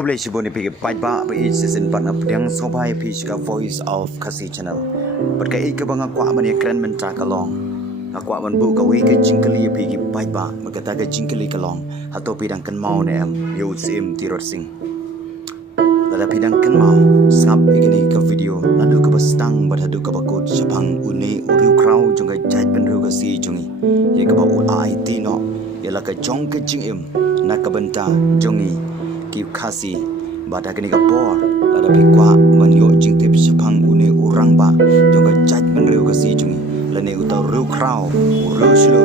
Kublai Shiboni Pig Paiba season partner yang sobai pishka voice of Kasi channel. Berkai ke bang aku amani keren mentra kalong. Aku aman bu ka we ke jingkali pigi Paiba magata ke jingkali kalong. Hato pidang kan mau ne am yo sim tirot sing. Lada pidang kan mau sap igini ke video nadu ke bastang badhadu ke bakut syapang une uriu krau jongga jait penru ke si jongi. Ye ke ba ulai tino yala ke jong ke jingim nak ke benta jongi. Ki Kasi bada kini kapor lada pikwa manyo jing tip syapang une urang ba jongga jait penriu kasi jungi lane utau riu krau riu shlu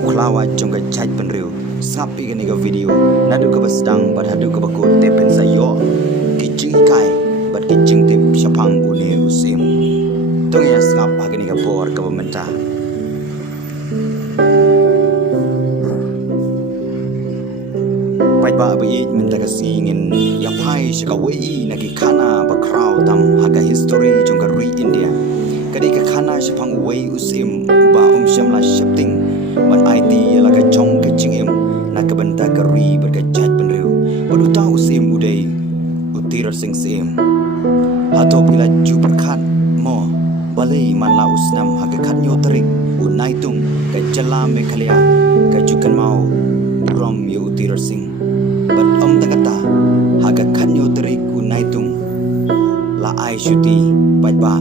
uklawa jongga jait penriu sapi kini ka video nadu ka basdang bada hadu ka bakut tepen sayo ki jing kai bad ki jing tip syapang une usim tong ya skap kini kapor ka bementa ba bai minta kasi ngin yang pai shika wei naki khana ba crowd tam haga history jongka ri India kadi ka khana shapang wei usim ba shamla shapting ban IT yala ka chong ka chingim nak benta ka ri ber ka chat penriu badu ta usim udai utira sing sim hato pila ju perkhat mo balai man la usnam haga khat nyo tarik unai tung ka jala me khalia ka jukan mau rom yo utira sing but takata haga kanyo tarik kunai tung la ai shuti ba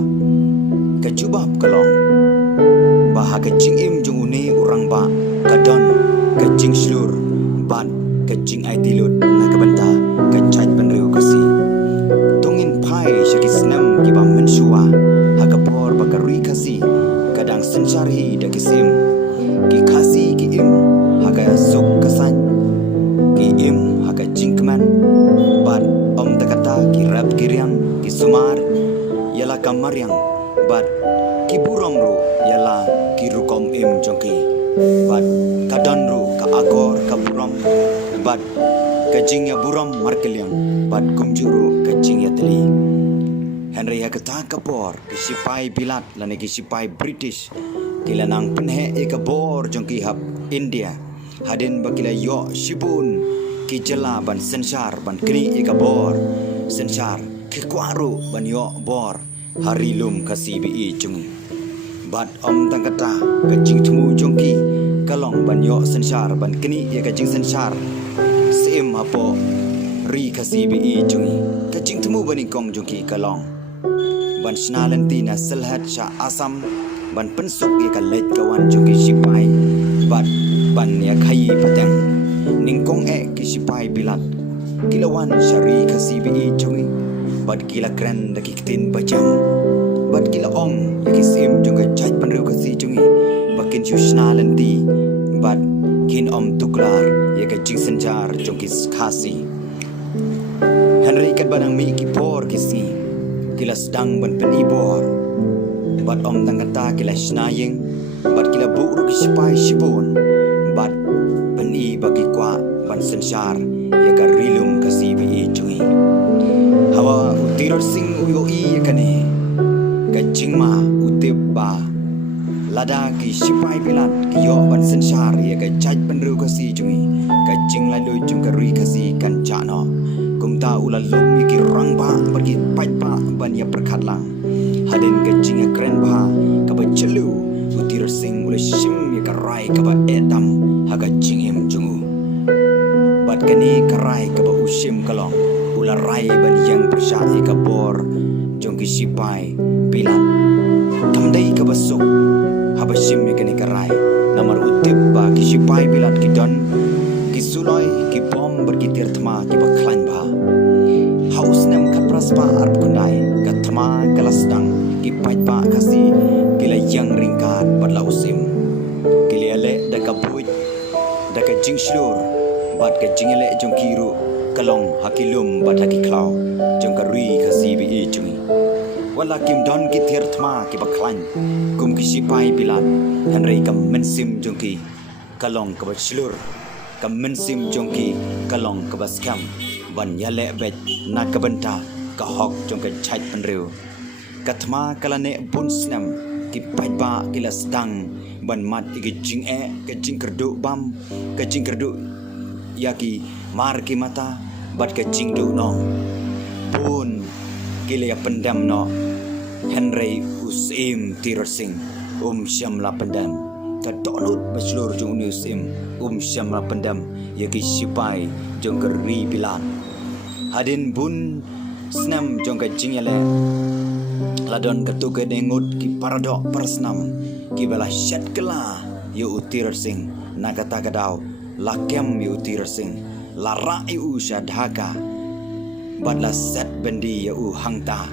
kajubab kalong ba haga jingim jung une urang ba kadon kajing slur ban kajing ai tilut na kabanta kachat penriu kasi tungin pai shakisnam giba mensua haga por bakari kasi kadang sensari dakisim ki kasi ki im haga suk kasan ki im haga jingkman bad takata ki rap kiriang ki sumar yala kamaryang bad ki burom ru yala ki rukom im jongki bad kadan ru ka agor ka burom bad ka jingya burom markeliang bad kumjuru ka jingya teli Henry hakata kapor ki sipai pilat lane ki sipai British kilanang penhe e kabor jongki hab India hadin bakila yo shibun ki jela ban sensar ban kini ika bor sensar ki kwaru ban yo bor harilum kasi bi jungi bat tangkata ka jing tumu jongki kalong ban yo sensar ban kini ika jing sensar sim hapo ri kasi bi jungi ka jing tumu bani kong jongki kalong ban snalanti na selhat sha asam ban pensuk ika lej kawan jongki sipai ban ya khai pateng ningkong kisipai bilat kilawan syari kasibi jungi bad kila kren dakitin bajam bad kila yakisim junga jait penriu kasi jungi bakin yushna lenti bad kin tuklar yaka jing senjar jongkis kasi Henry kat banang mi kipor kisi kila sedang ban penibor bad tangkata kila shnaying bad kila buru kisipai shibun bad peni bagi kwa ban sensar ya ka rilum kasi bi jungi hawa utirot sing uyo yakane ka jingma utibba lada ki sipai pilat ki yo ban sensar ya ka jaj penru kasi jungi ka jing lalu jung ka ri kasi kan chano kumta ulalum ki rangba bagi paipa ban ya perkhatlang hadin ka jing kren ba ka ba chelu utirot sing ule sim ya ka rai ka ba edam haga jingim jungu bat kani karai ka ba usim kalong ula rai ban yang persai ka bor jongki sipai pilat tamdai ka basuk habasim kani karai namar utip ba ki sipai pilat ki don ki suloi ki bom berkitir tma ki ba klan ba haus nem ka praspa arp kundai ka tma kalasdang ki pait ba kasi kila yang ringkat badla usim kiliale da ka buj daka jing slur bat ka jingele jong kiru kalong hakilum bat haki klau jong karui kasi bi jungi wala kim don ki thirthma ki baklan kum ki sipai pilat Henry kam mensim jong ki kalong ka slur kam mensim jong ki kalong ka baskam ban yale bet na ka benta ka hok jong ka chait penriu kathma kalane bunsnam ki paiba kila stang ban mat igi jing ke jing kerdu bam ke jing kerdu yaki mar ki mata bat ke jing du no pun kile pendam no Henry Usim Tirasing Syam la pendam ka donut baslur jung ni Usim Syam la pendam ya ki sipai jong ke ri bilan hadin bun snam jong ka jing yale ladon ketu ke dengut ki paradok persnam ki bala syat kela yu Tirasing na kata kadau lakem yu Tirasing la ra'i syadhaka badla set bendi yu hangta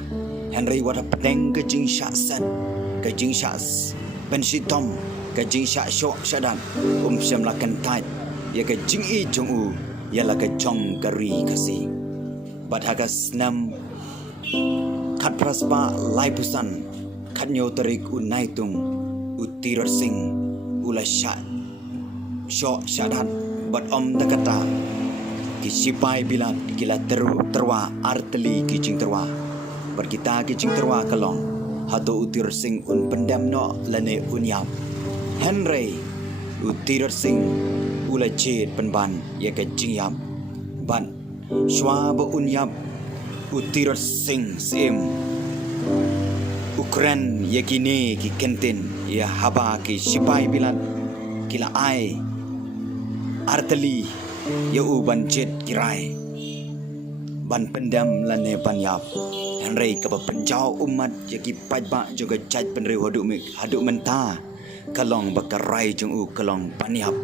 Henry wada pedeng ke jing syak san ke jing syak ben si tom ke jing syak syok syadan Syam la kentait ya ke jing i jong u ya la ke jong kari kasi bad haga snam kat praspa lai pusan kat nyo tarik unaitung Tirasing ula syak syok syadan bad takata ki sipai bilat kila terwa arteli ki jing terwa berkita ke jing terwa kalong hatu Tirasing pendam no lane unyap Henry Tirasing ula jed penban ya ke jing yap ban shwa ba unyap Tirasing sim Ukran ya kini ki kentin ya haba ki sipai bilat kila ai arteli ya uban jed kirai ban pendam lane panyap Henry ke penjau umat jaki pajba juga jaj penri haduk menta kalong bakarai jung u kalong panyap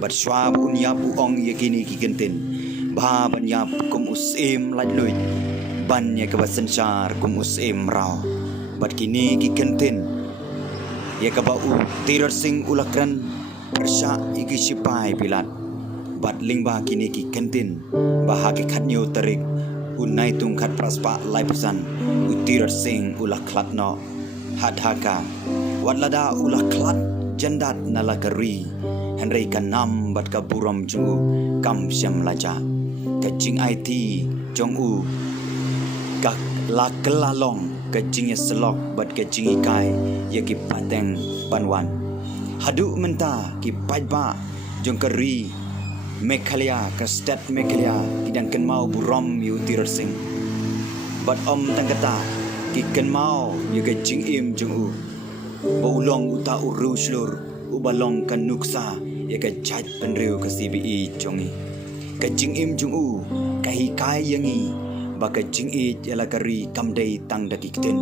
bat swab unyap uong yakini ki gentin ba panyap kum Usim lajlui ban ya ke basensyar kum Usim rau bat kini ki gentin ya ke ba Tirasing ulakran persya iki sipai pilat bat lingba kini ki gentin bahagi khatnyo tarik unai tungkat praspa lai pesan Tirasing ulah klat no hadhaka wadlada ulah klat jandat nala kari Henry kanam bat ka buram jungu kam Syam laja ka jing IT jong u ka la kelalong ka jing selok bat ka jing ikai ya ki pateng banwan hadu menta ki pajba jong kari Mekhalia ke stat Mekhalia kidang ken mau burom yu Tirasing bat tangkata ki ken mau yu ke jing im jung u baulong uta uru slur ubalong kan nuksa ya ke jaj penriu ke CBE jongi ke jing im jung u ka hikai yangi ba ke jing i yala kari kamdei tang dakikten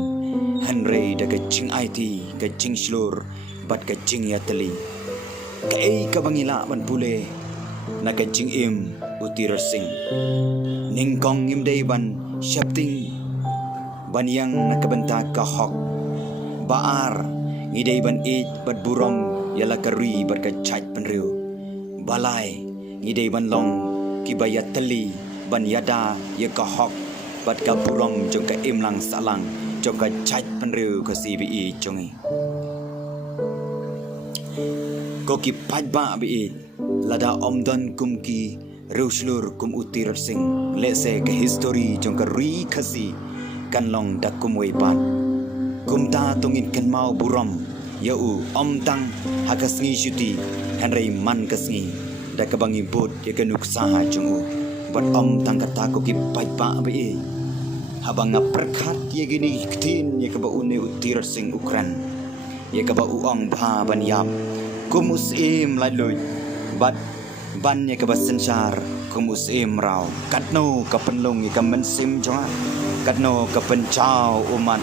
Henry da ke jing IT ke jing slur bat ke jing ya teli ka ei ka bangila ban pule na ke jing im Tirasing ningkong im dei ban syapting ban yang na kabenta ka hok baar ngidei ban it bat burom yala kari bat ka chaj penriu balai ngidei ban long kibayat teli ban yada ya ka hok bat ka burom jong ka imlang salang jong ka chaj penriu ka CBE jongi ko ki pajba bi lada omdan kumki ruslur kum Tirasing lese ke history jong ka ri khasi kanlong dakum weipan kumta tungin kan mau buram ya u tang hakasngi syuti Henry man kasngi da kabangi bot ya kanuk saha jong u bat tang kata ko ki pajba bi habang perkhat ya gini ktin ya ka ba une Tirasing Ukran ya ka ba uong bha ban yap kum Usim lajloi bat ban ya ke basensyar kum Usim rau katno ka penlong ya ka mensim jonga katno ka pencau umat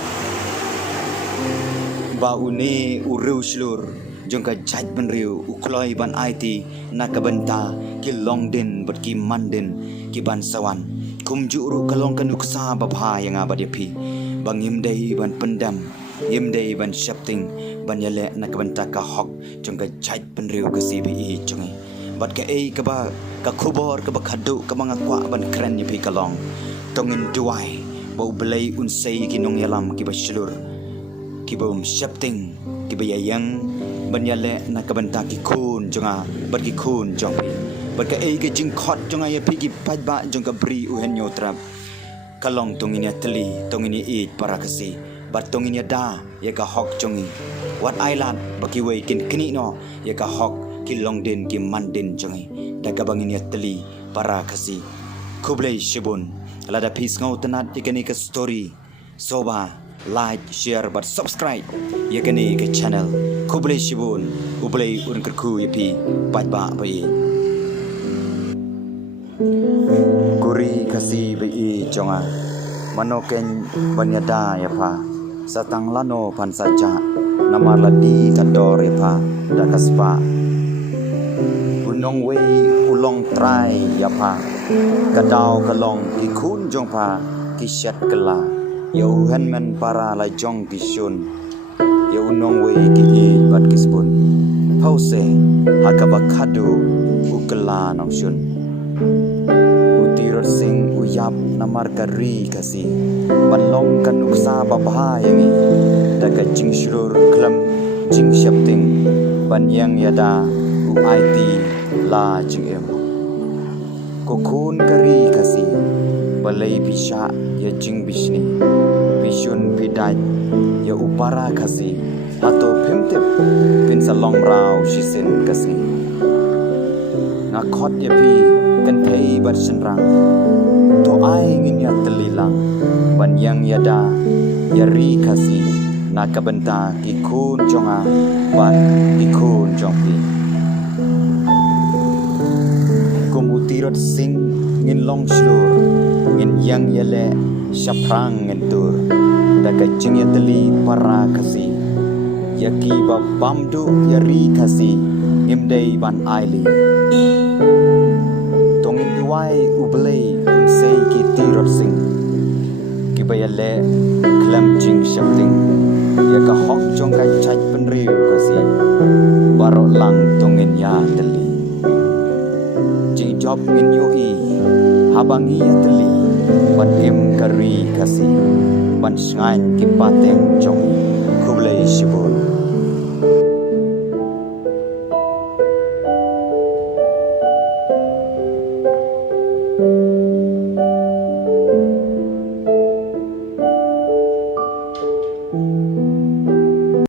ba une uru slur jong ka jaj penriu ukloi ban IT na ka benta ki longden bat ki manden ki ban sawan kum juru kalong kanuksa babha yang abadipi bangim dei ban pendam yim dei ban syapting ban yale na ka benta ka hok jong ka jaj penriu ka CBE jongi bat ka ei ka ba ka khubor ka ba khadu ka mga kwa ban kren ni pi kalong tongin duai bau belai unsei ki nong yalam ki ba slur ki ba syapting ki ba yang ban yale na ka benta ki khun jonga bat ki khun jong pi bat ka ei ki jing khot jonga ya pi ki pajba jong ka bri u hen nyotrap kalong tongin ya teli tongin i para kasi bat tongin ya da ya ka hok jongi wat island baki wei kin kini no ya ka hok ki longden ki manden jongi da ka bangin ya teli para kasi Kublai Shibun lada peace ngau tenat ikani ke story soba like share but subscribe yakani ke channel Kublai Shibun ublai un kerku yapi ba bai kuri kasi bai jonga manoken banyada ya pa satang lano pan saja nama ladi kador ya pa dakaspa unong wei ulong trai ya pa kadau kalong ki kun jong pa ki syat kela ya uhan men para la jong ki shun ya unong wei ki i bat ki spun pause hakabakadu ukela nong shun utirot sing uyap namar kari kasi banlong kanuksa babha yangi daga jing shurur klam jing syapting banyang yada u it la jing em kokun kari kasi balai bisa ya jing bisni vision pidai ya upara kasi atau pimtip pin salong rau shisen kasi ngakot ya pi kan thei bat senrang to ai ngin ya telilang banyang yada yari kasi nakabenta kikun jonga ban kikun jongpi tirot sing ngin long slur ngin yang yele shaprang ngentur daga jing yateli para kasi yaki babamdu yari kasi ngimdei ban aili tongin duai ublei unsei ki tirot sing kibayale klam jing shapting yaka hok jong kai chai penriu kasi barok lang tongin ya teli job ngin yoi habangi yateli ban em kari kasi ban sngain ki pateng jong Kublai Shibun